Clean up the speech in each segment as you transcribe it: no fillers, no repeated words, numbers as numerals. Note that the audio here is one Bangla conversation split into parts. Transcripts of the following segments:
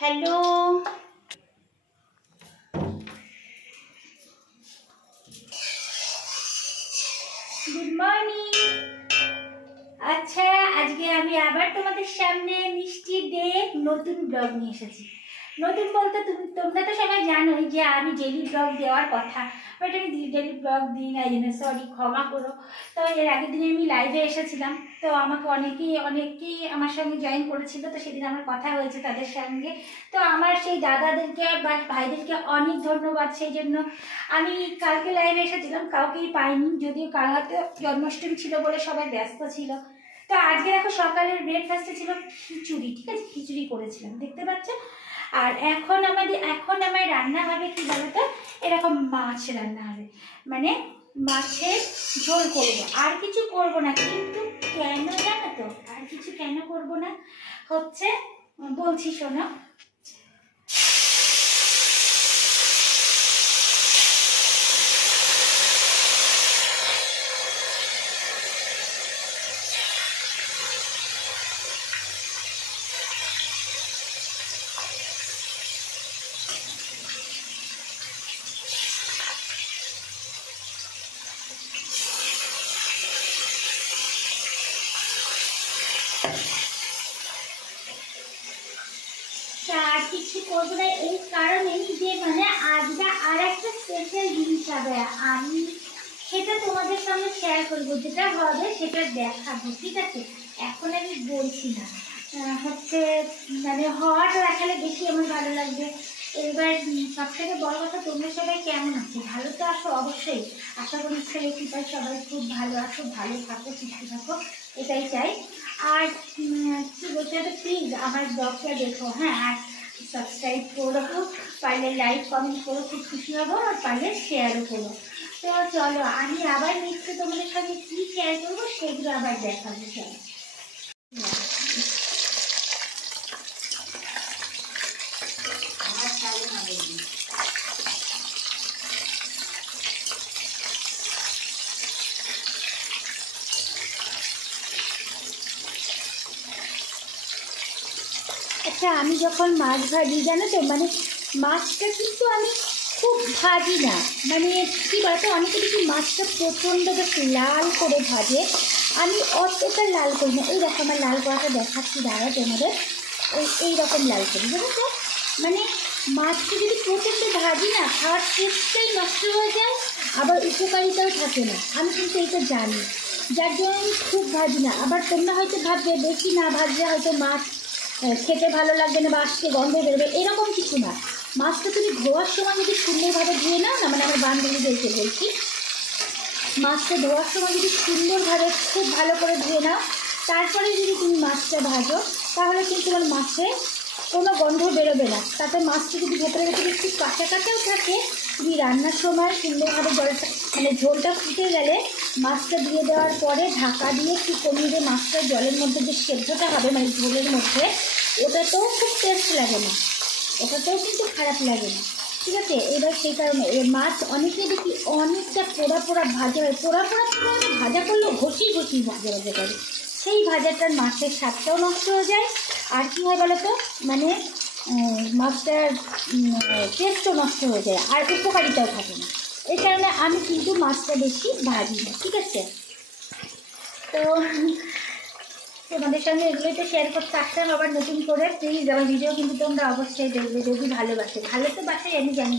Hello, good morning. আচ্ছা, আজকে আমি আবার তোমাদের সামনে মিষ্টি ডে নতুন ব্লগ নিয়ে এসেছি। নতুন বলতে তোমরা তো সবাই জানোই যে আমি ডেলি ব্লগ দেওয়ার কথা, বাট আমি ডেলি ব্লগ দিই না, সরি, ক্ষমা করো। তো এর আগের দিনে আমি লাইভে এসেছিলাম, তো আমাকে অনেকেই আমার সঙ্গে জয়েন করেছিল, তো সেদিন আমার কথা হয়েছে তাদের সঙ্গে। তো আমার সেই দাদাদেরকে বা ভাইদেরকে অনেক ধন্যবাদ। সেই জন্য আমি কালকে লাইভে এসেছিলাম, কাউকেই পাইনি, যদিও কাল হয়তো জন্মাষ্টমী ছিল বলে সবাই ব্যস্ত ছিল। তো আজকে দেখো সকালের ব্রেকফাস্টে ছিল খিচুড়ি, ঠিক আছে, খিচুড়ি করেছিলাম, দেখতে পাচ্ছ। আর এখন আমার রান্না হবে কি বলতো, এরকম মাছ রান্না হবে, মানে মাছের ঝোল করবো, আর কিছু করব না। কিন্তু কেন জানো তো, আর কিছু কেন করব না হচ্ছে, বলছি শোনো। আর কিছু করবো না এই কারণেই যে মানে আজকে আর একটা স্পেশাল জিনিস হবে, আমি সেটা তোমাদের সঙ্গে শেয়ার করবো, যেটা হবে সেটা দেখাবো, ঠিক আছে। এখন আমি বলছি না, হচ্ছে মানে হওয়াটা দেখালে বেশি আমার ভালো লাগবে। এবার সব থেকে বড় কথা, তোমরা সবাই কেমন আছো? ভালো তো আছো অবশ্যই, আশা করি ছেলে পিতার সবাই খুব ভালো আছো, ভালো থাকো, সুস্থ থাকো, এটাই চাই। আর কি বলতে হবে, প্লিজ আমার ব্লগটা দেখো, হ্যাঁ, আর সাবস্ক্রাইব করো, পারলে লাইক কমেন্ট করো, খুব খুশি হবো, আর পারলে শেয়ারও করো। তো চলো, আমি আবার নেক্সটে তোমাদের সঙ্গে কী শেয়ার করবো সেগুলো আবার দেখাবো। চলো, আচ্ছা, আমি যখন মাছ ভাজি জানো তো, মানে মাছটা কিন্তু আমি খুব ভাজি না, মানে কী বলতো, অনেকে দেখি মাছটা প্রচণ্ড বেশ লাল করে ভাজে, আমি অতটা লাল করি না। এই দেখো আমার লাল করাটা দেখাচ্ছি, দাঁড়া তোমাদের, এইরকম লাল করি, বুঝলো তো। মানে মাছটা যদি প্রচণ্ড ভাজি না, খাওয়ার টেস্টটাই নষ্ট হয়ে যায়, আবার উপকারিতাও থাকে না, আমি কিন্তু এইটা জানি, যার জন্য আমি খুব ভাজি না। আবার তোমরা হয়তো ভাববে বেশি না ভাজলে হয়তো মাছ খেতে ভালো লাগবে না বা আজকে গন্ধ বেরোবে, এরকম কিছু না। মাছটা তুমি ধোয়ার সময় যদি সুন্দরভাবে ধুয়ে নাও না, মানে আমার বান্ধবীদেরকে বলছি, মাছটা ধোয়ার সময় যদি সুন্দরভাবে খুব ভালো করে ধুয়ে নাও, তারপরে যদি তুমি মাছটা ভাজো, তাহলে কিন্তু তোমার মাছে কোনো গন্ধ বেরোবে না। তাতে মাছটা যদি ভেতরে একটু কাঁচা কাঁচাও থাকে, তুমি রান্নার সময় সুন্দরভাবে জলটা মানে ঝোলটা ফুটে গেলে মাছটা দিয়ে দেওয়ার পরে ঢাকা দিয়ে একটু কমিয়ে দিয়ে মাছটা জলের মধ্যে যে সেদ্ধটা হবে, মানে ঝোলের মধ্যে, ওটাতেও খুব টেস্ট লাগে না, ওটাতেও কিন্তু খারাপ লাগে না, ঠিক আছে। এবার সেই কারণে মাছ অনেকে দেখি অনেকটা পোড়া পোড়া ভাজা হয়, পোড়া ভাজা করলেও ঘষিয়ে ভাজা করে, সেই ভাজাটার মাছের স্বাদটাও নষ্ট হয়ে যায়, আর কী হয় বলো তো, মানে মাছটার টেস্টও নষ্ট হয়ে যায়, আর উপকারিতাও থাকে না। এই কারণে আমি কিন্তু মাছটা বেশি ভাজি না, ঠিক আছে। তো তোমাদের সঙ্গে এগুলোই তো শেয়ার করতে আসতাম আবার নতুন করে। প্লিজ আমার ভিডিও কিন্তু তোমরা অবশ্যই দেখবে, যদি ভালোবাসে, ভালো তো বাসাই আমি জানি,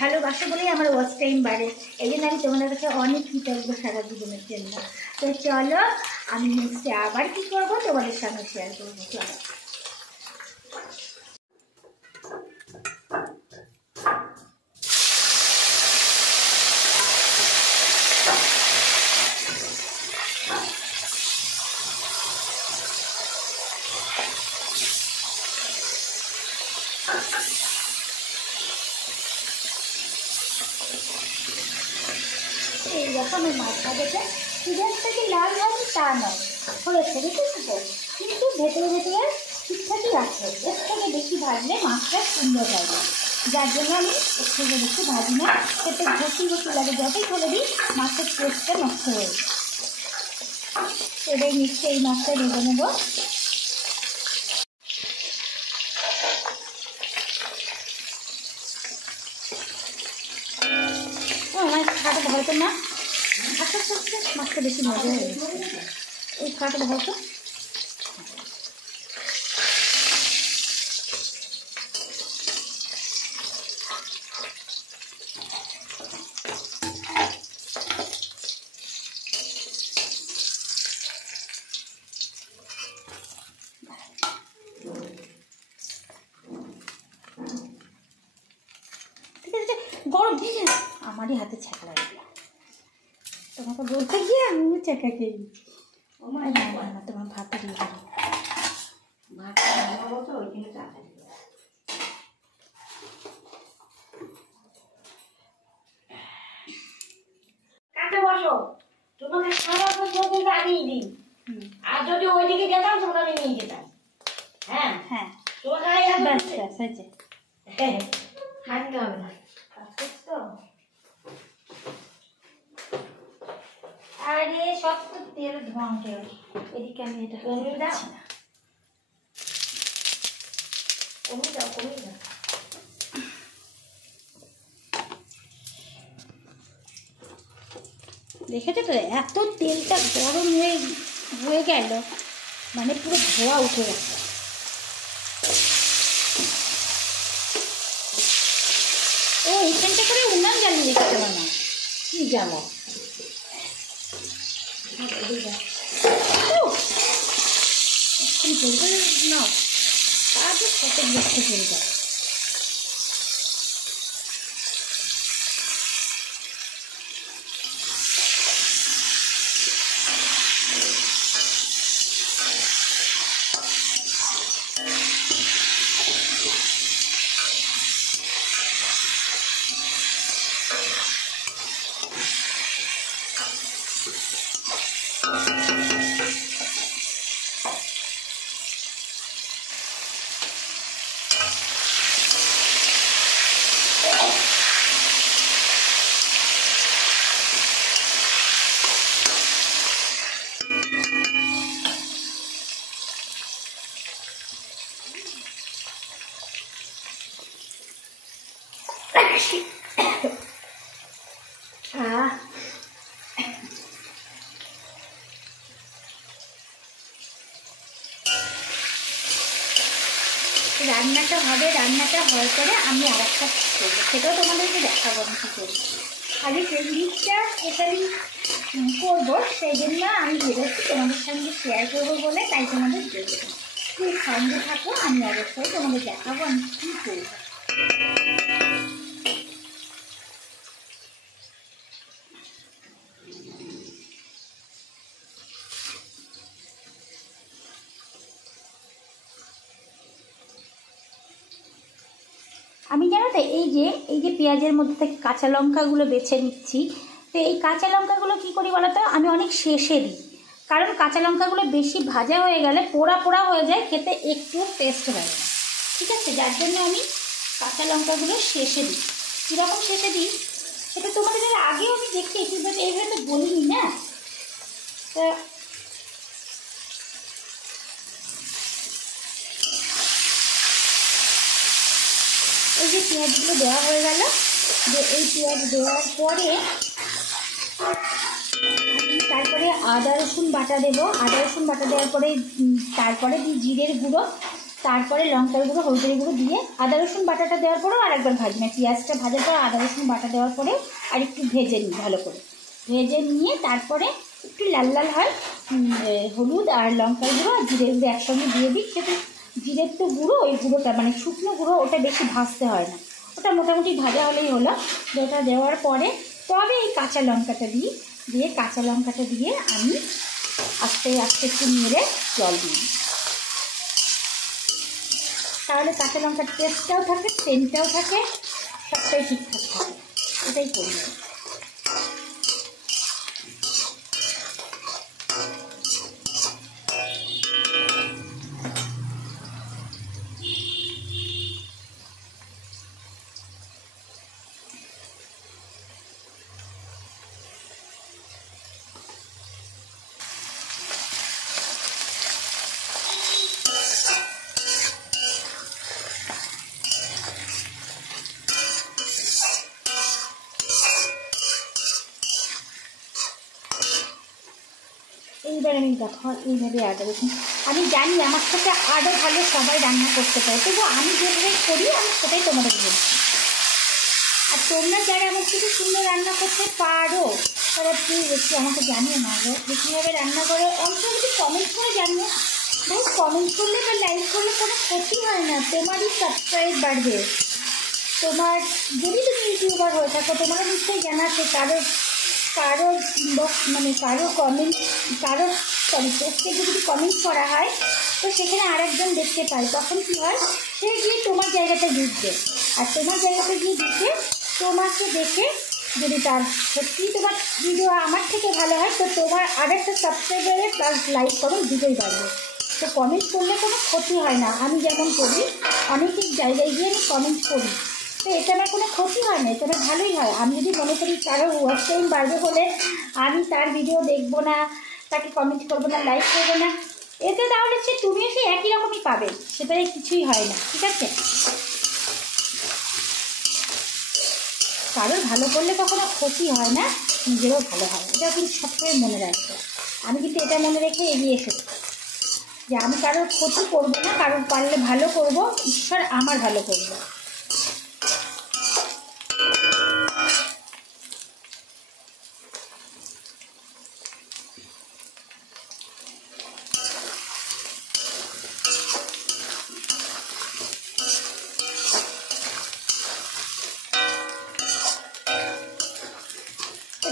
ভালোবাসে বলেই আমার ওয়াচ টাইম বাড়ে, এই জন্য আমি তোমাদের কাছে অনেক কৃতজ্ঞ সারা জীবনের জন্য। তো চলো, আমি নেক্সটে আবার কী করবো তোমাদের সঙ্গে শেয়ার করবো, চলো। এইরকম আমার মাছ ভাজাটা সিজার থেকে লাল হবে তা নয়, হয়েছে দেখেছো তো, কিন্তু ভেতরে ঠিকঠাকই আছে, এর থেকে বেশি ভাজলে মাছটা সুন্দর হয় না, যার জন্য আমি এর থেকে বেশি ভাজি না, সেটা ঘষি লাগে, যতই ফেলে দিই মাছের টেস্টটা নষ্ট হয়ে যায়। এবার নিশ্চয়ই এই মাছটা ভেজে নেবো। তো না, আস্তে আস্তে আস্তে মাছটা বেশি মজা হয়ে গেছে। ওই ফাঁকটা ধরো তো। গরম দিনে আমারই হাতে ছ্যাঁকা লাগে, তোমাকে বলতে গিয়ে আমি ছ্যাঁকা খেয়ে না, তোমার ভাতটা দিয়ে দেবো। বসো, তোমাকে সারা বছর আগিয়ে দিই, আর যদি ওইদিকে যেতাম তোমরা আমি নিয়ে যেতাম। হ্যাঁ হ্যাঁ, তোমাকে ব্যাস ব্যাস হয়েছে, হাঁটতে হবে না। তো আরে সব তো তেল ধোঁয়া উঠে গেল। এদিকে আমি এটা কমিয়ে দাও, কমিয়ে দাও, কমিয়ে দাও। দেখেছো তো এত তেলটা গরম হয়ে গেল, মানে পুরো ধোঁয়া উঠে গেছে। ও এইখানটা করে উনান জ্বালিয়ে রেখেছে না, কি জানো এখন বলতে না, তারপর কত লক্ষ্য করে যায়। রান্নাটা হবে, রান্নাটা হওয়ার পরে আমি আর একটা করবো, সেটাও তোমাদেরকে দেখাবো আমি কী করি। আগে সেই জিনিসটা স্পেশালি করবো, সেই জন্য আমি ভেবেছি তোমাদের সঙ্গে শেয়ার করবো বলে, তাই তোমাদের বলছি তুই সঙ্গে থাকো, আমি অবশ্যই তোমাদের দেখাবো আমি কী করবো। আমি জানো তো এই যে পেঁয়াজের মধ্যে থেকে কাঁচা লঙ্কাগুলো বেছে নিচ্ছি, তো এই কাঁচা লঙ্কাগুলো কী করি বলো তো, আমি অনেক শেষে দিই, কারণ কাঁচা লঙ্কাগুলো বেশি ভাজা হয়ে গেলে পোড়া পোড়া হয়ে যায়, খেতে একটু টেস্ট হয় না, ঠিক আছে? যার জন্য আমি কাঁচা লঙ্কাগুলো শেষে দিই। কীরকম শেষে দিই সেটা তোমাদের আগেও আমি দেখিয়েছি, বাট এইভাবে তো বলিনি না। তো এই যে পেঁয়াজগুলো দেওয়া হয়ে গেল, যে এই পেঁয়াজ দেওয়ার পরে তারপরে আদা রসুন বাটা দেবো। আদা রসুন বাটা দেওয়ার পরে তারপরে দিই জিরের গুঁড়ো, তারপরে লঙ্কার গুঁড়ো, হলুদের গুঁড়ো দিয়ে আদা রসুন বাটাটা দেওয়ার পরেও আর একবার ভাজি, মানে পেঁয়াজটা ভাজার পর আদা রসুন বাটা দেওয়ার পরে আর একটু ভেজে নিই, ভালো করে ভেজে নিয়ে তারপরে একটু লাল লাল হয় হলুদ আর লঙ্কার গুঁড়ো আর জিরের গুঁড়ো একসঙ্গে দিয়ে দিই। সেটা জিরের তো গুঁড়ো, ওই গুঁড়োটা মানে শুকনো গুঁড়ো, ওটা বেশি ভাজতে হয় না, ওটা মোটামুটি ভাজা হলেই হলো। ওটা দেওয়ার পরে তবে এই কাঁচা লঙ্কাটা দিয়ে কাঁচা লঙ্কাটা দিয়ে আমি আস্তে আস্তে একটু নেড়ে জল দিই, তাহলে কাঁচা লঙ্কার টেস্টটাও থাকে, সেন্টটাও থাকে, সবটাই ঠিকঠাক থাকে। এটাই করি। এবার আমি দেখো এইভাবে আদা রসুন, আমি জানি আমার সাথে আরও ভালো সবাই রান্না করতে পারে, তবু আমি যেভাবে করি আমি সেটাই তোমাদের বলছি। আর তোমরা যারা আমার থেকে সুন্দর রান্না করতে পারো তারা প্লিজ একটু আমাকে জানিয়ে না গো যে কীভাবে রান্না করো, অন্তত একটু কমেন্ট করে জানিও। ভাই কমেন্ট করলে বা লাইক করলে কোনো ক্ষতি হয় না, তোমারই সাবস্ক্রাইব বাড়বে। তোমার যদি তুমি ইউটিউবার হয়ে থাকো তোমারও নিশ্চয়ই জানা আছে কারো ইনবক্স মানে কারো কমেন্ট পোস্টে যদি কমেন্ট করা হয় তো সেখানে আরেকজন দেখতে পায়, তখন কী হয় সে গিয়ে তোমার জায়গাতে ঢুকবে, আর তোমার জায়গাতে গিয়ে ঢুকে তোমাকে দেখে যদি তার সত্যি তোমার ভিডিও আমার থেকে ভালো হয় তো তোমার আরেকটা সাবস্ক্রাইবারে প্লাস লাইক করো দুটোই বাড়বে। তো কমেন্ট করলে কোনো ক্ষতি হয় না, আমি যেমন করি অনেকের জায়গায় গিয়ে আমি কমেন্ট করি, তো এটা আমার কোনো ক্ষতি হয় না, এটা আমার ভালোই হয়। আমি যদি মনে করি কারো ওয়াচ টাইম বাড়বে বলে আমি তার ভিডিও দেখবো না, তাকে কমেন্ট করবো না, লাইক করবো না, এতে তাহলে সে তুমিও সে একই রকমই পাবে, সেটাই কিছুই হয় না, ঠিক আছে। কারোর ভালো করলে কখনো ক্ষতি হয় না, নিজেরও ভালো হয়, এটা কিন্তু সবসময় মনে রাখবে। আমি কিন্তু এটা মনে রেখে এগিয়ে এসেছি যে আমি কারোর ক্ষতি করবো না, কারোর পারলে ভালো করব, ঈশ্বর আমার ভালো করবে।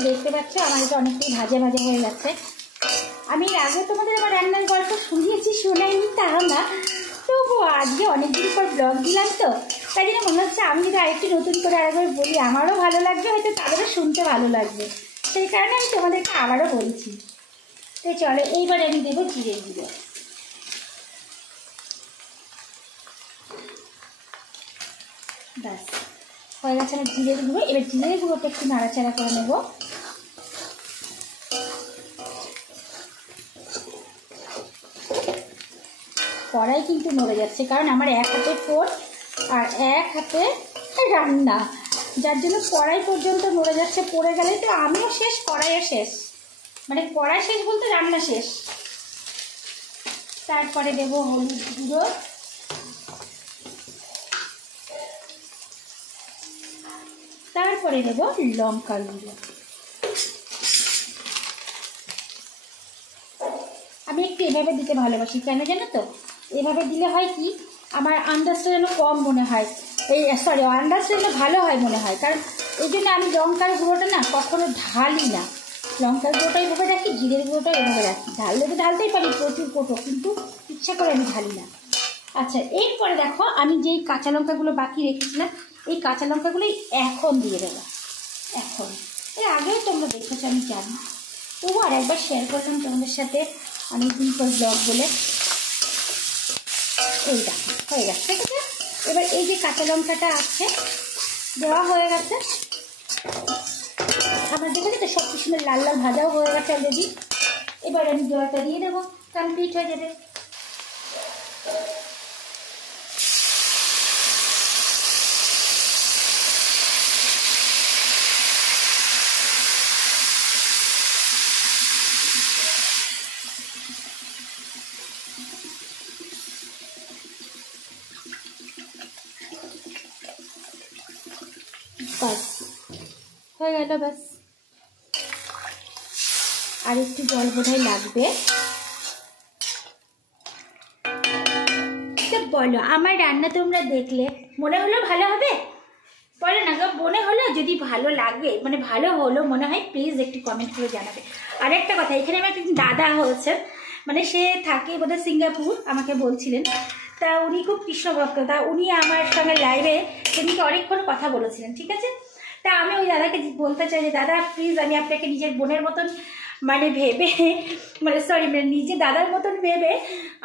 দেখতে পাচ্ছ আমার এটা অনেকটাই ভাজা ভাজা হয়ে যাচ্ছে। আমি এর আগে তোমাদের আমার রান্নার গল্প শুনিয়েছি, শোনাইনি তাও না, তবু আজকে অনেকদিন পর ব্লগ দিলাম তো তাই জন্য মনে হচ্ছে আমি যদি আরেকটু নতুন করে আরেকবার বলি আমারও ভালো লাগবে, হয়তো তাদেরও শুনতে ভালো লাগবে, সেই কারণে আমি তোমাদেরকে আবারও বলছি। তো চলো এইবারে আমি দেবো জিরের গুঁড়ো। ব্যাস হয়ে গেছে আমার জিরের গুঁড়ো। এবার জিরের গুঁড়োটা একটু নাড়াচাড়া করে নেবো। কড়াই কিন্তু নড়ে যাচ্ছে, কারণ আমার এক হাতে ফোন আর এক হাতে রান্না, যার জন্য কড়াই পর্যন্ত নড়ে যাচ্ছে, পড়ে গেলে তো আমিও শেষ, কড়াইও শেষ, মানে কড়াই শেষ বলতে রান্না শেষ। তারপরে দেবো হলুদ গুঁড়ো, তারপরে দেবো লঙ্কার গুঁড়ো। আমি একটু এভাবে দিতে ভালোবাসি, কেন জানো তো, এভাবে দিলে হয় কি আমার আন্দাজটা যেন কম মনে হয়, আন্দাজটা যেন ভালো হয় মনে হয়, কারণ এই জন্য আমি লঙ্কার গুঁড়োটা না কখনো ঢালি না, লঙ্কার গুঁড়োটা এভাবে রাখি, জিরের গুঁড়োটা এভাবে রাখি, ঢাললে তো ঢালতেই পারি প্রচুর কোটো, কিন্তু ইচ্ছা করে আমি ঢালি না। আচ্ছা এরপরে দেখো আমি যেই কাঁচা লঙ্কাগুলো বাকি রেখেছিলাম এই কাঁচা লঙ্কাগুলোই এখন দিয়ে দেবো। এখন এর আগেও তোমরা দেখেছো আমি জানি, তবু আর একবার শেয়ার করলাম তোমাদের সাথে অনেকদিন পর ব্লগ বলে। এই দেখো হয়ে গেছে, ঠিক আছে। এবার এই যে কাঁচা লঙ্কাটা আছে দেওয়া হয়ে গেছে, আমার দেখেছি তো সব কিছু লাল লাল ভাজাও হয়ে গেছে অলরেডি। এবার আমি জলটা দিয়ে দেবো, কমপ্লিট হয়ে যাবে। বাস হয়ে গেল, ব্যাস আর একটু জল বোধহয় লাগবে। বলো আমার রান্না তোমরা দেখলে মনে হলো ভালো হবে, বলো না গো, মনে হলো যদি ভালো লাগে মানে ভালো হলো মনে হয় প্লিজ একটু কমেন্ট করে জানাবে। আর একটা কথা, এখানে আমার একজন দাদা হয়েছে, মানে সে থাকে বোধহয় সিঙ্গাপুর, আমাকে বলছিলেন, তা উনি খুব কৃষ্ণ ভক্ত, তা উনি আমার সঙ্গে লাইভে সেদিকে অনেকক্ষণ কথা বলেছিলেন, ঠিক আছে। তা আমি ওই দাদাকে বলতে চাই যে দাদা প্লিজ আমি আপনাকে নিজের বোনের মতন মানে ভেবে নিজে দাদার মতন ভেবে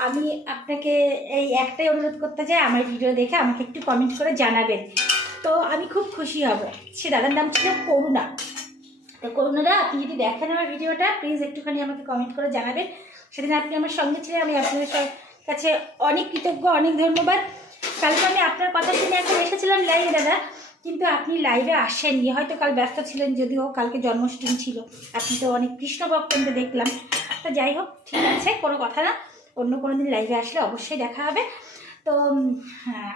আমি আপনাকে এই একটাই অনুরোধ করতে চাই, আমার ভিডিও দেখে আমাকে একটু কমেন্ট করে জানাবেন, তো আমি খুব খুশি হব। সে দাদার নাম ছিল করুণা। তো করুণাদা আপনি যদি দেখেন আমার ভিডিওটা প্লিজ একটুখানি আমাকে কমেন্ট করে জানাবেন। সেদিন আপনি আমার সঙ্গে ছিলেন, আমি আপনাদের কাছে অনেক কৃতজ্ঞ, অনেক ধন্যবাদ। কালকে আমি আপনার কথা শুনে একটা রেখেছিলাম লাইভে দাদা, কিন্তু আপনি লাইভে আসেননি, হয়তো কাল ব্যস্ত ছিলেন, যদিও কালকে জন্মাষ্টমী ছিল, আপনি তো অনেক কৃষ্ণ ভক্ত দেখলাম। তো যাই হোক, ঠিক আছে, কোনো কথা না, অন্য কোনো দিন লাইভে আসলে অবশ্যই দেখা হবে। তো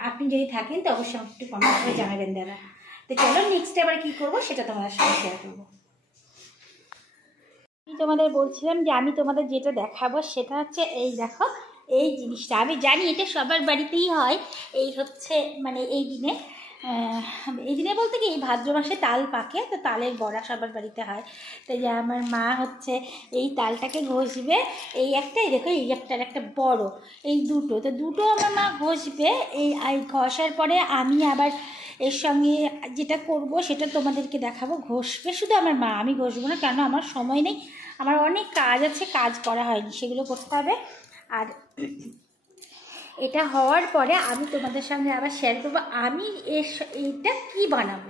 আপনি যদি থাকেন তো অবশ্যই আমাকে একটু কমেন্ট করে জানাবেন দাদা। তো চলো নেক্সট আবার কী করবো সেটা তোমাদের সাথে শেয়ার করবো। আমি তোমাদের বলছিলাম যে আমি তোমাদের যেটা দেখাবো সেটা হচ্ছে এই দেখো এই জিনিসটা। আমি জানি এটা সবার বাড়িতেই হয়, এই হচ্ছে মানে এই দিনে বলতে কি এই ভাদ্র মাসে তাল পাকে, তো তালের বড়া সবার বাড়িতে হয়। তো যে আমার মা হচ্ছে এই তালটাকে ঘষবে, এই একটাই দেখো, এই একটার একটা বড়, এই দুটো আমার মা ঘষবে। এই ঘষার পরে আমি আবার এর সঙ্গে যেটা করব সেটা তোমাদেরকে দেখাবো। ঘষবে শুধু আমার মা, আমি ঘষবো না, কেন আমার সময় নেই, আমার অনেক কাজ আছে, কাজ করা হয়নি, সেগুলো করতে হবে। আর এটা হওয়ার পরে আমি তোমাদের সঙ্গে আবার শেয়ার করবো আমি এইটা কি বানাবো।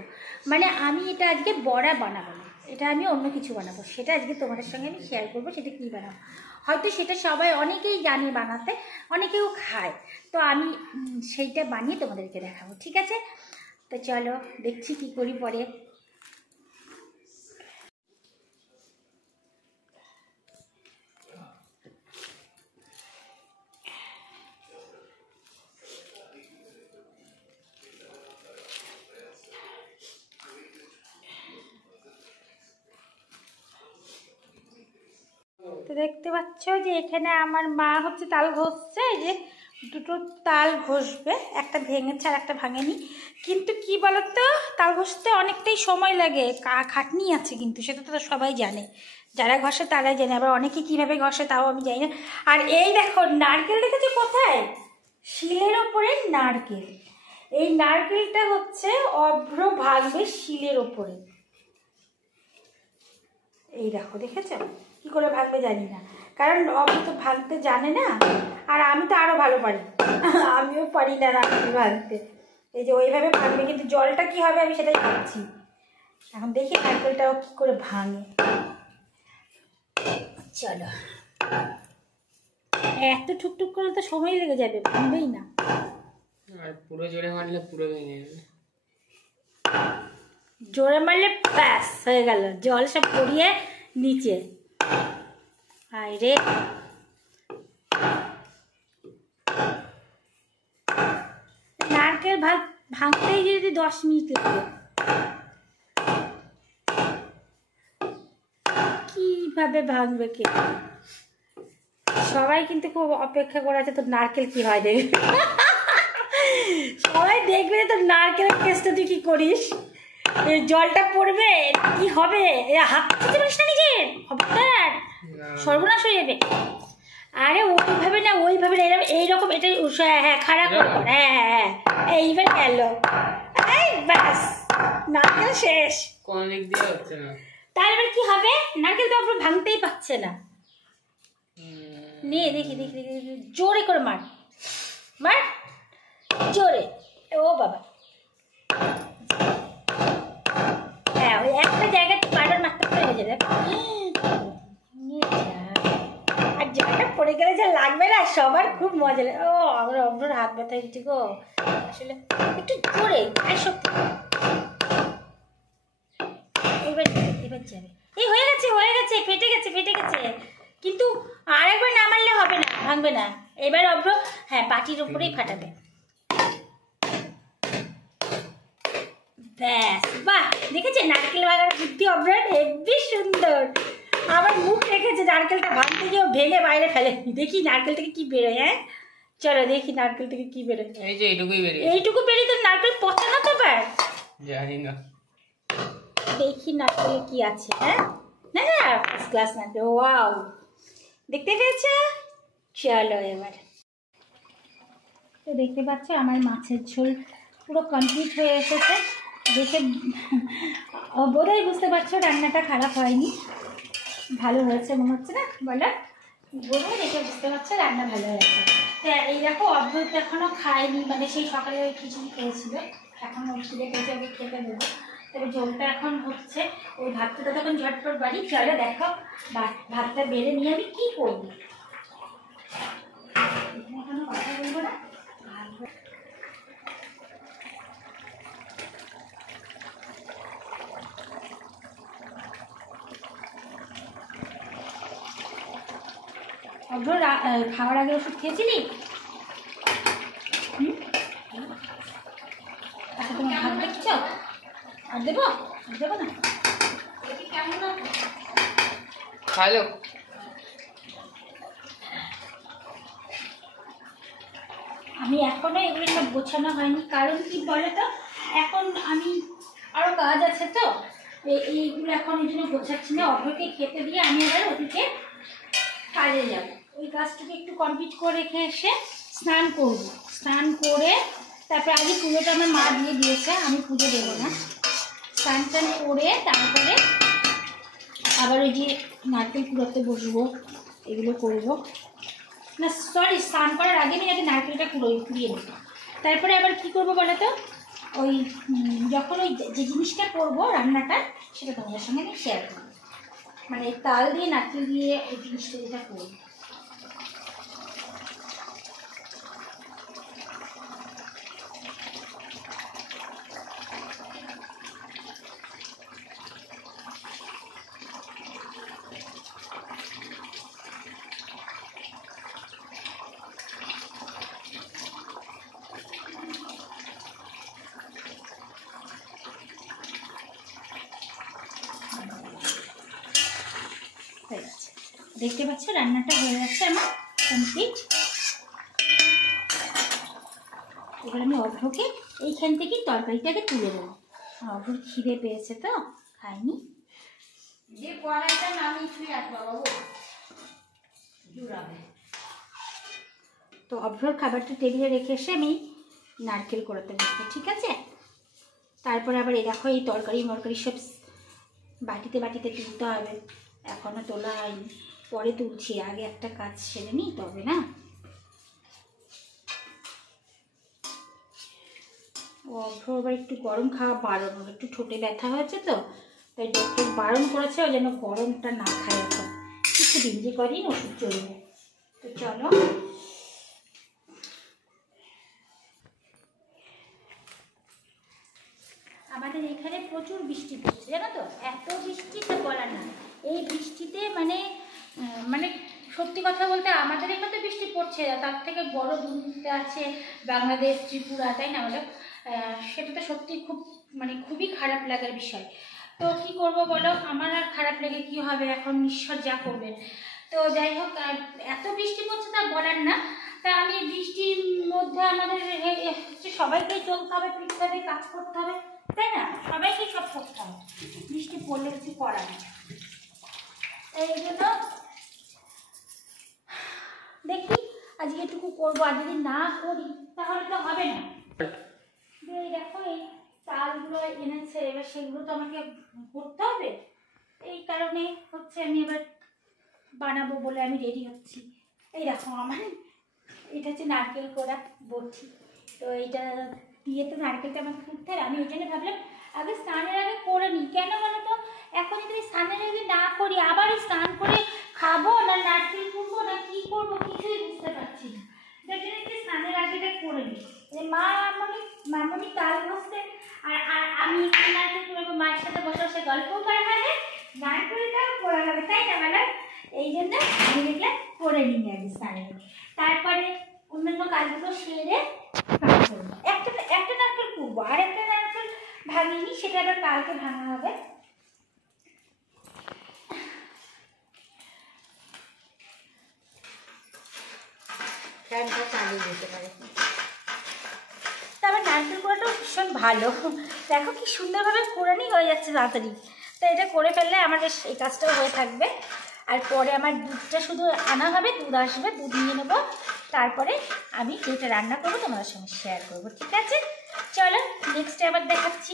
মানে আমি এটা আজকে বড়া বানাবো না, এটা আমি অন্য কিছু বানাবো, সেটা আজকে তোমাদের সঙ্গে আমি শেয়ার করবো সেটা কী বানাবো। হয়তো সেটা সবাই অনেকেই জানে বানাতে, অনেকেও খায়, তো আমি সেইটা বানিয়ে তোমাদেরকে দেখাবো, ঠিক আছে? তো চলো দেখছি কী করি পরে। তো দেখতে পাচ্ছ যে এখানে আমার মা হচ্ছে তাল ঘষছে, এই যে দুটো তাল ঘষবে, একটা ভেঙেছে আর একটা ভাঙেনি। কিন্তু কি বলতো, তাল ঘষতে অনেকটাই সময় লাগে, খাটনি আছে, কিন্তু সেটা তো সবাই জানে, যারা ঘষে তারাই জানে, আবার অনেকে কীভাবে ঘষে তাও আমি জানি না। আর এই দেখো নারকেল দেখেছো কোথায়, শিলের ওপরে নারকেল, এই নারকেলটা হচ্ছে অভ্র ভাঙবে শিলের ওপরে, এই দেখো দেখেছো কি করে ভাঙবে জানি না, কারণ অভ্র তো ভাঙতে জানে না, আর আমি তো আরো ভালো পারি, আমিও পারি না নারকেল ভাঙতে। এই যে ওইভাবে ভাঙবে, কিন্তু জলটা কি হবে আমি সেটাই ভাবছি, এখন দেখি নারকেলটাও কি করে ভাঙে। চলো, এত টুকটুক করে তো সময় লেগে যাবে, ভাঙবেই না, আর পুরো জোরে মারলে পুরো ভেঙে যাবে, জোরে মারলে ব্যাস হয়ে গেল, জল সব পড়িয়ে নিচে। হায় রে, নারকেল ভাঙতেই যদি 10 মিনিট লাগে, কিভাবে ভাঙবে কে? সবাই কিন্তু খুব অপেক্ষা করে আছে, তো নারকেল কি হয় দেখবে, সবাই দেখবে তো নারকেলের কেসটা তুই কি করিস, জলটা পড়বে কি হবে, হাত দিতে পারিস না নিজের, খবরদার সর্বনাশ হয়ে যাবে। আরে ওইভাবে না, ওইভাবে না, এরকম এইরকম, এটাই হ্যাঁ খাড়া করে, হ্যাঁ হ্যাঁ হ্যাঁ এইবার গেল, এই ব্যাস নারকেল শেষ, কোন দিক দিয়ে হচ্ছে না, তার এবার কি হবে, নারকেল তো আপনার ভাঙতেই পারছে না, নে দেখি দেখি দেখি, জোরে করে মার মার জোরে, ও বাবা, হ্যাঁ ওই একটা জায়গায় বারবার মারতে হয়ে যাবে, আর জায়গাটা পড়ে গেলে যা লাগবে না, সবার খুব মজা লাগে। ও আমার অব্রর হাত ব্যথা হচ্ছে গো, আসলে একটু জোরে আর শক্তি, এবার যাবে, এই হয়ে গেছে ফেটে গেছে, কিন্তু আর একবার না মারলে হবে না, ভাঙবে না, এবার অব্র হ্যাঁ পাটির উপরেই ফাটাবে, ব্যাস, বাহ দেখেছে নারকেল ভাঙার বুদ্ধি অব্রার হেব্বি সুন্দর, আবার মুখ রেখেছে নারকেলটা ভাঙতে গিয়েও ভেঙে বাইরে ফেলে, দেখি নারকেল থেকে কি বেরোয়, হ্যাঁ চলো দেখি নারকেল থেকে কি বেরোয়, এই যে এইটুকুই বেরিয়ে, এইটুকু বেরিয়ে তো নারকেল পচে না তো, এবার জানি না, দেখি নারকেলে কি আছে, হ্যাঁ না না ফার্স্ট ক্লাস নারকেল, ওয়াও দেখতে পেয়েছো, চলো এবার। তো দেখতে পাচ্ছ আমার মাছের ঝোল পুরো কমপ্লিট হয়ে এসেছে, দেখে বোধহয় বুঝতে পারছো রান্নাটা খারাপ হয়নি, ভালো হয়েছে মনে হচ্ছে না, বলো বোধহয় দেখে বুঝতে পারছো রান্না ভালো হয়েছে। তো এই দেখো অদ্ভুত এখনও খায়নি, মানে সেই সকালে ওই খিচুড়ি খেয়েছিল, এখন ওই খিদে খেতে ওকে খেতে দেবো, তবে ঝোলটা এখন হচ্ছে, ওই ভাতটা তখন ঝটপট বাড়ি, চলো দেখো ভাতটা বেড়ে নিয়ে আমি কী করবো, এখানে কথা বলবো না, অভ্র খাওয়ার আগে ওষুধ খেয়েছিলি? আচ্ছা, তোমার ভাত দেখছ? আর দেবো? আর দেবো না? হ্যালো। আমি এখনো এগুলো সব গোছানো হয়নি, কারণ কি বলে তো, এখন আমি আরও কাজ আছে তো, এইগুলো এখন এই জন্য গোছাচ্ছি না। অভ্রকে খেতে দিয়ে আমি এবার ওদিকে কাজে যাব। ওই কাজটাকে একটু কমপ্লিট করে রেখে এসে স্নান করব। স্নান করে তারপরে আগে পুজোটা আমার মা দিয়ে দিয়েছে, আমি পুজো দেবো না। স্নান টান করে তারপরে আবার ওই যে নারকেল কুড়াতে বসবো, এগুলো করবো না। সরি, স্নান করার আগে আমি আগে নারকেলটা কুড়িয়ে নেব। তারপরে আবার কি করবো বলো তো, ওই যখন ওই যে জিনিসটা করবো রান্নাটা, সেটা তোমাদের সঙ্গে আমি শেয়ার করবো। মানে তাল দিয়ে নারকেল দিয়ে ওই জিনিসটা যেটা করবো। হয়ে গেছে, দেখতে পাচ্ছ রান্নাটা হয়ে যাচ্ছে আমার কমপ্লিট। এবার আমি অভ্রকে এইখান থেকেই তরকারিটাকে তুলে দেবো। অভ্র খিদে পেয়েছে তো, খাইনি। যে কড়াইটা নামিয়ে তুই আসবা বাবু জুড়াবে। তো অভ্রর খাবারটা টেবিলে রেখে এসে আমি নারকেল করাতে বসবো, ঠিক আছে? তারপরে আবার এই দেখো এই তরকারি মরকারি সব বাটিতে বাটিতে তুলতে হবে, এখনও তোলা হয়নি, পরে তুলছি। আগে একটা কাজ সেরে নিই তবে না। অভ্র আবার একটু গরম খাওয়া বারণ, একটু ঠোঁটে ব্যথা হয়েছে তো, তাই ডক্টর বারণ করেছে ও যেন গরমটা না খায়। এখন কিছুদিন যে কদিন ওষুধ চলবে। তো চলো, আমাদের এখানে প্রচুর বৃষ্টি পড়ছে, জানো তো, এত বৃষ্টি তা বলার না। এই বৃষ্টিতে মানে মানে সত্যি কথা বলতে আমাদের এখানে তো বৃষ্টি পড়ছে, তার থেকে বড় দুর্নীতি আছে বাংলাদেশ, ত্রিপুরা, তাই না বলো? সেটা তো সত্যি খুব মানে খুবই খারাপ লাগার বিষয়। তো কি করব বলো, আমার আর খারাপ লেগে কি হবে, এখন ঈশ্বর যা করবেন। তো যাই হোক, এত বৃষ্টি পড়ছে তা বলার না। তা আমি বৃষ্টির মধ্যে আমাদের সবাইকেই চলতে হবে, ফিরতে হবে, কাজ করতে হবে, তাই না? সবাইকে সব করতে হবে, বৃষ্টি পড়লে কিছু করার নেই। এই জন্য দেখি আজকে এটুকু করবো, আর যদি না করি তাহলে তো হবে না। এই দেখো এই চালগুলো এনেছে, এবার সেগুলো তো আমাকে করতে হবে। এই কারণে হচ্ছে আমি এবার বানাবো বলে আমি রেডি হচ্ছি। এই দেখো আমার এটা হচ্ছে নারকেল কোড়া বটি, তো এইটা দিয়ে তো নারকেলটা আমাকে ফুটতে হবে। আমি ওই জন্য ভাবলাম আগে স্নানের আগে করে নিই। কেন বলো তো, এখন যদি স্নানের আগে না করি, আবার স্নান করে খাবো না নারকেল ফুটবো না কি করবো কিছুই বুঝতে পারছি না। যার জন্য একটু স্নানের আগেটা করে নিই। মামনি তাল বসতে আর আমি একটু নারকেল করবো, মায়ের সাথে বসে বসে গল্পও করা হবে, নারকেলটাও করা হবে, তাই না বলো? এই জন্য আমি দেখলাম করে নিই আগে স্নানের। তারপরে অন্যান্য কাজগুলো সেরে কাজ করবো। একটা নারকেল করবো, আর একটা নারকেল ভাঙিনি, সেটা আবার কালকে ভাঙা হবে। ফ্যানটা চালিয়ে দিতে পারে। তারপর নারকেল কোড়াটাও ভীষণ ভালো, দেখো কি সুন্দরভাবে কোড়ানি হয়ে যাচ্ছে তাড়াতাড়ি। তো এটা করে ফেললে আমার বেশ এই কাজটাও হয়ে থাকবে। আর পরে আমার দুধটা শুধু আনা হবে, দুধ আসবে, দুধ নিয়ে নেবো, তারপরে আমি যেটা রান্না করবো তোমাদের সঙ্গে শেয়ার করবো, ঠিক আছে? চলো নেক্সটে আবার দেখাচ্ছি।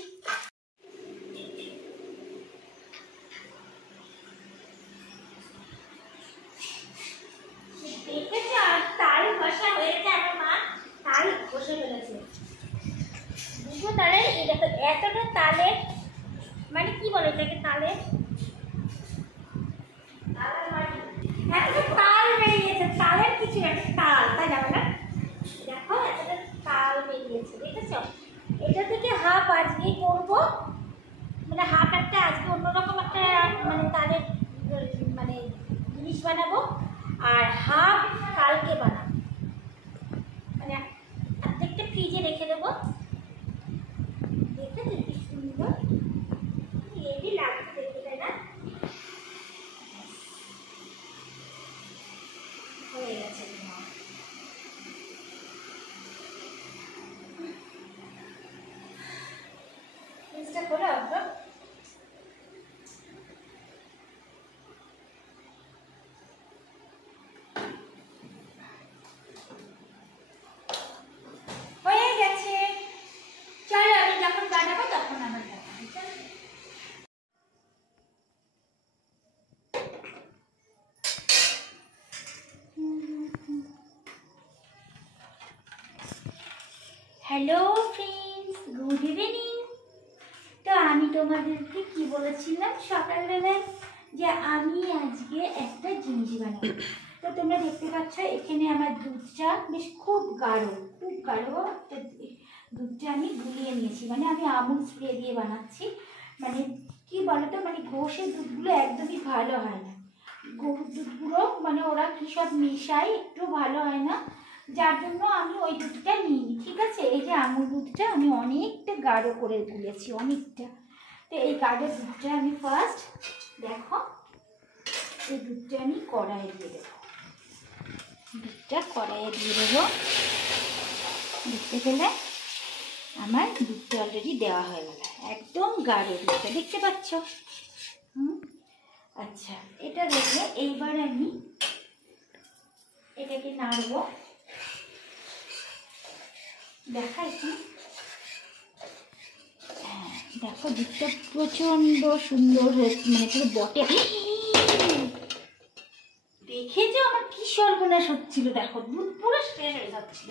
দেখেছো তাল ঘষা হয়েছে, আমার মা তাল ঘষে ফেলেছে। দুটো তালের এই দেখো এতটা তালের মানে কি বলে এটাকে, তালের এতটা তাল বেরিয়েছে, তালের কিছু একটা তাল, তাই না বলো? দেখো এতটা তাল বেরিয়েছে, দেখেছো? এটা থেকে হাফ আজকেই করবো, মানে হাফ একটা আজকে অন্যরকম একটা মানে তালের মানে জিনিস বানাবো, আর হাফ রেখে দেবো। দেখেছো কি সুন্দর, হেভি লাগছে দেখতে, তাই না? হয়ে গেছে। চেষ্টা করে আসবো। হয়ে গেছে, চলো আমি যখন বানাবো তখন আমার দেখাবো। চলো। Hello friends, good evening. তো আমি তোমাদেরকে কি বলেছিলাম সকালবেলায়, যে আমি আজকে একটা জিনিস বানাবো। তো তোমরা দেখতে পাচ্ছ এখানে আমার দুধটা বেশ খুব গাঢ় দুধটা আমি গুলিয়ে নিয়েছি, মানে আমি আমুল স্প্রে দিয়ে বানাচ্ছি। মানে কি বলতো, মানে ঘোষের দুধগুলো একদমই ভালো হয় না, গরুর দুধগুলো মানে ওরা কী সব মেশায়, একটু ভালো হয় না, যার জন্য আমি ওই দুধটা নিইনি। ঠিক আছে, এই যে আমুল দুধটা আমি অনেকটা গাঢ় করে গুলেছি, অনেকটা। তো এই গাঢ় দুধটা আমি ফার্স্ট দেখো, এই দুধটা আমি কড়াইয়ে দিয়ে দেবো। দুধটা কড়াইয়ে দিয়ে দেবো। দেখতে পেলে আমার দুধটা অলরেডি দেওয়া হয়ে গেল, একদম গাঢ় দুধটা দেখতে পাচ্ছ। আচ্ছা, এটা দেখে এইবার আমি এটাকে নাড়বো। দেখা এখানে, হ্যাঁ দেখো দুধটা প্রচন্ড সুন্দর হয়েছে, মানে পুরো বটে। দেখেছো আমার কি সর্বনাশ হচ্ছিল, দেখো দুধ পুরো শেষ হয়ে যাচ্ছিল,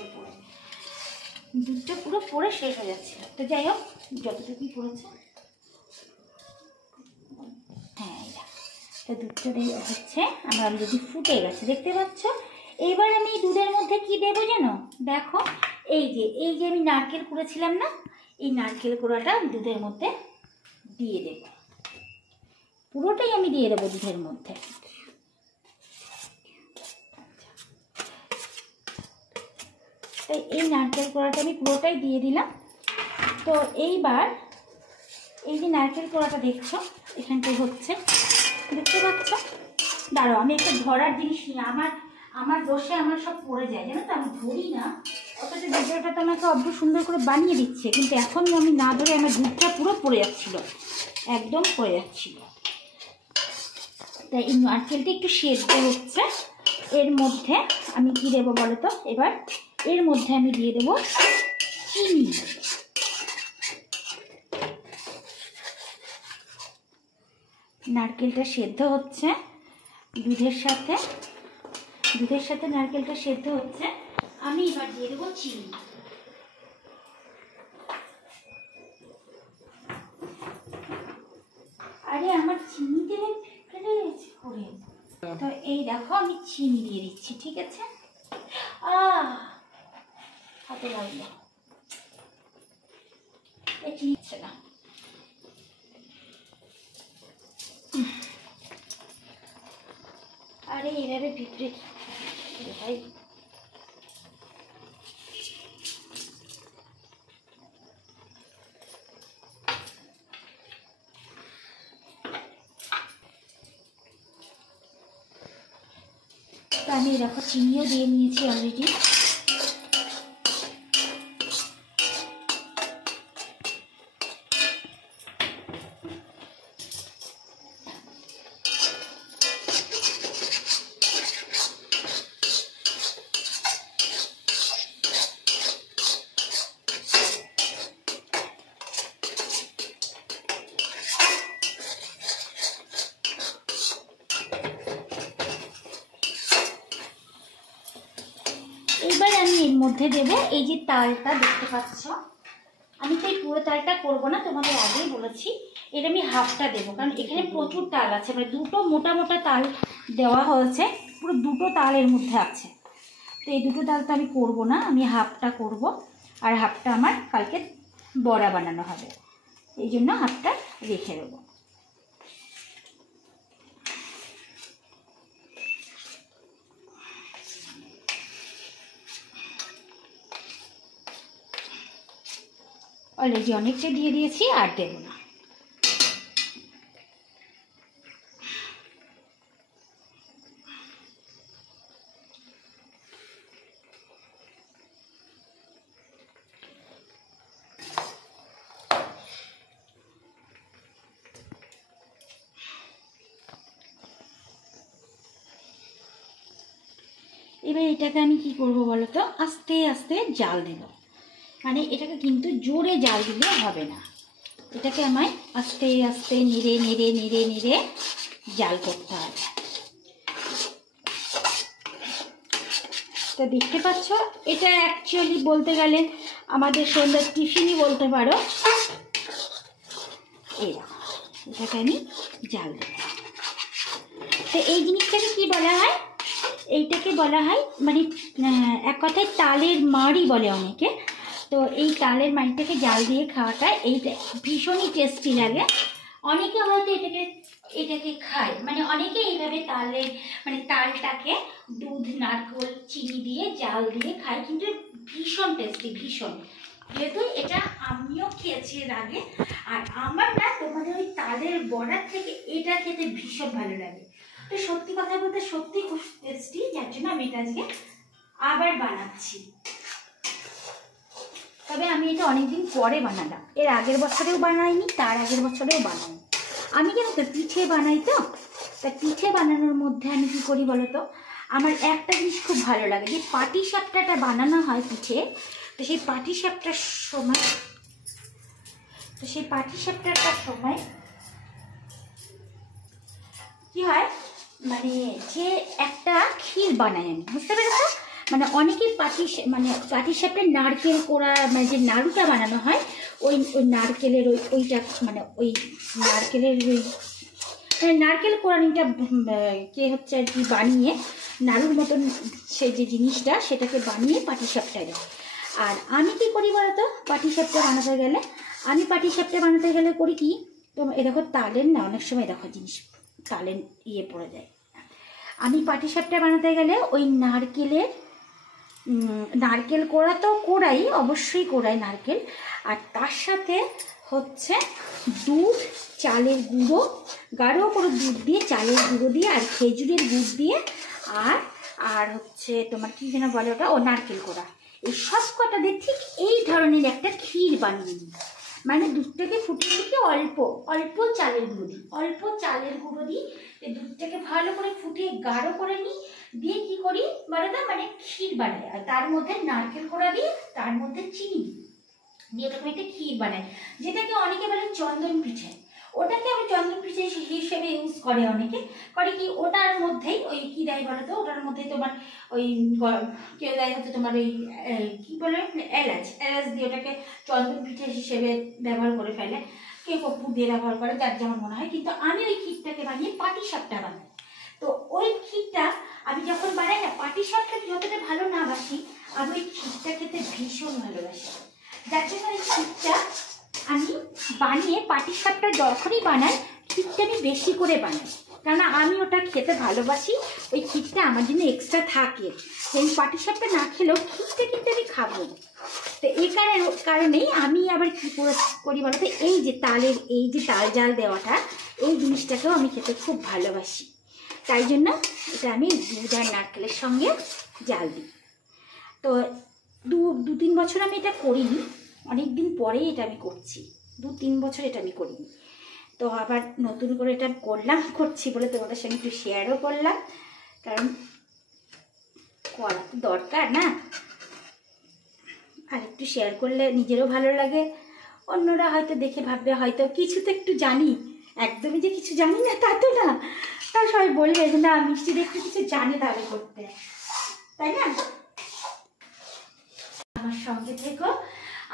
দুধটা পুরো পড়ে শেষ হয়ে যাচ্ছিল। তো যাই হোক, যতটুকুই পড়েছে, হ্যাঁ তো দুধটা হচ্ছে আমার অলরেডি ফুটে গেছে, দেখতে পাচ্ছ। এইবার আমি এই দুধের মধ্যে কি দেবো জানো, দেখো এই যে আমি নারকেল কুড়েছিলাম না, এই নারকেল কুড়াটা দুধের মধ্যে দিয়ে দেব, পুরোটাই আমি দিয়ে দেবো দুধের মধ্যে। তাই এই নারকেল কোড়াটা আমি পুরোটাই দিয়ে দিলাম। তো এইবার এই যে নারকেল কোড়াটা দেখছো এখানটায় হচ্ছে, দেখতে পাচ্ছ। দাঁড়াও, আমি একটা ধরার জিনিস নিই, আমার দোষে আমার সব পড়ে যায়, জানো তো, আমি ধরি না। অথচ ভিডিওটা তো আমাকে অদ্ভুত সুন্দর করে বানিয়ে দিচ্ছে, কিন্তু এখন আমি না ধরে আমার দুধটা পুরো পড়ে যাচ্ছিল, একদম পড়ে যাচ্ছিল। তাই এই নারকেলটা একটু সেদ্ধ হচ্ছে। এর মধ্যে আমি কি দেবো বলো তো, এবার এর মধ্যে আমি দিয়ে দেবো চিনি। নারকেলটা সেদ্ধ হচ্ছে দুধের সাথে নারকেলটা সেদ্ধ হচ্ছে। আমি এবার দিয়ে দেবো চিনি। আরে আমার চিনি দেবে ফেলে গেছে করে। তো এই দেখো আমি চিনি দিয়ে দিচ্ছি, ঠিক আছে। হাতে লাগলো, চিনিচ্ছে না। আরে এভাবে ভিতরে ভাই, আমি দেখো চিনিও দিয়ে নিয়েছি অলরেডি। এবার আমি এর মধ্যে দেবো এই যে তালটা দেখতে পাচ্ছ। আমি তো এই পুরো তালটা করবো না, তোমাদের আগেই বলেছি। এর আমি হাফটা দেবো, কারণ এখানে প্রচুর তাল আছে, মানে দুটো মোটা মোটা তাল দেওয়া হয়েছে, পুরো দুটো তাল এর মধ্যে আছে। তো এই দুটো তাল তো আমি করবো না, আমি হাফটা করব, আর হাফটা আমার কালকে বড়া বানানো হবে, এই জন্য হাফটা রেখে দেবো। অলরেডি অনেকটা দিয়ে দিয়েছি, আর দেবো না। এবার এটাকে আমি কি করব বলো তো, আস্তে আস্তে জাল দেব। মানে এটাকে কিন্তু জোরে জাল দিলে হবে না, এটাকে আমায় আস্তে আস্তে নেড়ে নেড়ে নেড়ে নেড়ে জাল করতে হবে। তো দেখতে পাচ্ছ, এটা অ্যাকচুয়ালি বলতে গেলে আমাদের সন্ধ্যার টিফিনই বলতে পারো। এটাকে আমি জাল দেব। তো এই জিনিসটাকে কি বলা হয়, এইটাকে বলা হয় মানে এক কথায় তালের মাড়ি বলে অনেকে। তো এই তালের মাড়িটাকে জাল দিয়ে খাওয়াটা এইটা ভীষণই টেস্টি লাগে। অনেকে হয়তো এটাকে খায়, মানে অনেকে এইভাবে তালের মানে তালটাকে দুধ নারকেল চিনি দিয়ে জাল দিয়ে খায়, কিন্তু ভীষণ টেস্টি, ভীষণ। যেহেতু এটা আমিও খেয়েছি এর আগে, আর আমার না তোমাদের ওই তালের বড়ার থেকে এটা খেতে ভীষণ ভালো লাগে। তো সত্যি কথা বলতে সত্যি খুব টেস্টি, যার জন্য আমি এটা আজকে আবার বানাচ্ছি। তবে আমি এটা অনেকদিন পরে বানালাম, এর আগের বছরেও বানাইনি, তার আগের বছরেও বানাই। আমি জানো তো পিঠে বানাই, তো তা পিঠে বানানোর মধ্যে আমি কি করি বলো তো, আমার একটা জিনিস খুব ভালো লাগে, যে পাটিসাপটাটা বানানো হয় পিঠে। তো সেই পাটিসাপটার সময় কি হয়, মানে যে একটা ক্ষীর বানাই আমি, বুঝতে পেরেছো? মানে অনেকেই পাটিসাপটার নারকেল কোড়া, মানে যে নাড়ুটা বানানো হয়, ওই নারকেলের ওইটা মানে ওই নারকেলের ওই নারকেল কোড়ানিটা কে হচ্ছে আর কি বানিয়ে নাড়ুর মতন সেই যে জিনিসটা, সেটাকে বানিয়ে পাটিসাপটায় দেয়। আর আমি কি করি বলতো, পাটিসাপটা বানাতে গেলে করি কি, তো এ দেখো তালের না অনেক সময় দেখো জিনিস তালের পড়ে যায়। আমি পাটিসাপটা বানাতে গেলে ওই নারকেল কোড়া তো কোড়াই, অবশ্যই কোড়াই নারকেল, আর তার সাথে হচ্ছে দুধ, চালের গুঁড়ো, গাঢ় করে দুধ দিয়ে, চালের গুঁড়ো দিয়ে, আর খেজুরের গুড় দিয়ে, আর হচ্ছে তোমার কি যেন বলে ওটা, ও নারকেল কোড়া, এই সব কটা দিয়ে ঠিক এই ধরনের একটা ক্ষীর বানিয়ে নিই। মানে দুধটাকে ফুটিয়ে দিতে অল্প চালের গুঁড়ো দিই, দুধটাকে ভালো করে ফুটিয়ে গাঢ় করে নিই, দিয়ে কি করি বলো তো, মানে ক্ষীর বানাই। আর তার মধ্যে নারকেল কোড়া দিয়ে, তার মধ্যে চিনি দিয়ে ওটাকে একটা ক্ষীর বানাই, যেটাকে অনেকে বলে চন্দন পিঠে। ওটাকে আমি চন্দন পিঠে হিসেবে ইউজ করে, অনেকে করে কি ওটার মধ্যেই ওই কি দেয় বলো তো, ওটার মধ্যে তোমার ওই কেউ দেয় হচ্ছে তোমার ওই কি বলে এলাচ দিয়ে ওটাকে চন্দন পিঠে হিসেবে ব্যবহার করে ফেলে, কেউ কপুর দিয়ে ব্যবহার করে, যার যেমন মনে হয়। কিন্তু আমি ওই ক্ষীরটাকে বানিয়ে পাটিসাপটা বানাই। তো ওই ক্ষীরটা আমি যখন বানাই না, পাটিসাপটা যতটা ভালো না বাসি, আমি ওই ক্ষীরটা খেতে ভীষণ ভালোবাসি। যার জন্য ওই ক্ষীরটা আমি বানিয়ে, পাটিসাপটা যখনই বানাই ক্ষীরটা আমি বেশি করে বানাই, কেননা আমি ওটা খেতে ভালোবাসি। ওই ক্ষীরটা আমার জন্য এক্সট্রা থাকে, সেই পাটিসাপটা না খেলেও ক্ষীরটা কিন্তু আমি খাবো। তো এই কারণেই আমি আবার কী করি বলতে, এই যে তাল জাল দেওয়াটা, এই জিনিসটাকেও আমি খেতে খুব ভালোবাসি। তাই জন্য এটা আমি দুধ আর নারকেলের সঙ্গে জাল দিই। তো 2-3 বছর আমি এটা করিনি, অনেক দিন পরেই এটা আমি করছি, 2-3 বছর এটা আমি করিনি। তো আবার নতুন করে এটা করছি বলে তোমাদের সঙ্গে একটু শেয়ারও করলাম, কারণ করা তো দরকার না, আর একটু শেয়ার করলে নিজেরও ভালো লাগে, অন্যরা হয়তো দেখে ভাববে হয়তো কিছু তো একটু জানি, একদমই যে কিছু জানি না তা তো না, তা সবাই বলবে যে না মিষ্টি একটু কিছু জানে তাহলে করতে, তাই না? আমার সঙ্গে থেকো,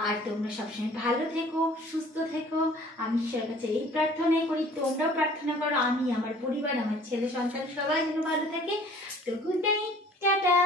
আর তোমরা সবসময় ভালো থেকো, সুস্থ থেকো। আমি ঈশ্বরের কাছে এই প্রার্থনাই করি, তোমরাও প্রার্থনা করো আমি, আমার পরিবার, আমার ছেলে সন্তান সবাই যেন ভালো থাকে। তো গুড নাইট, টাটা।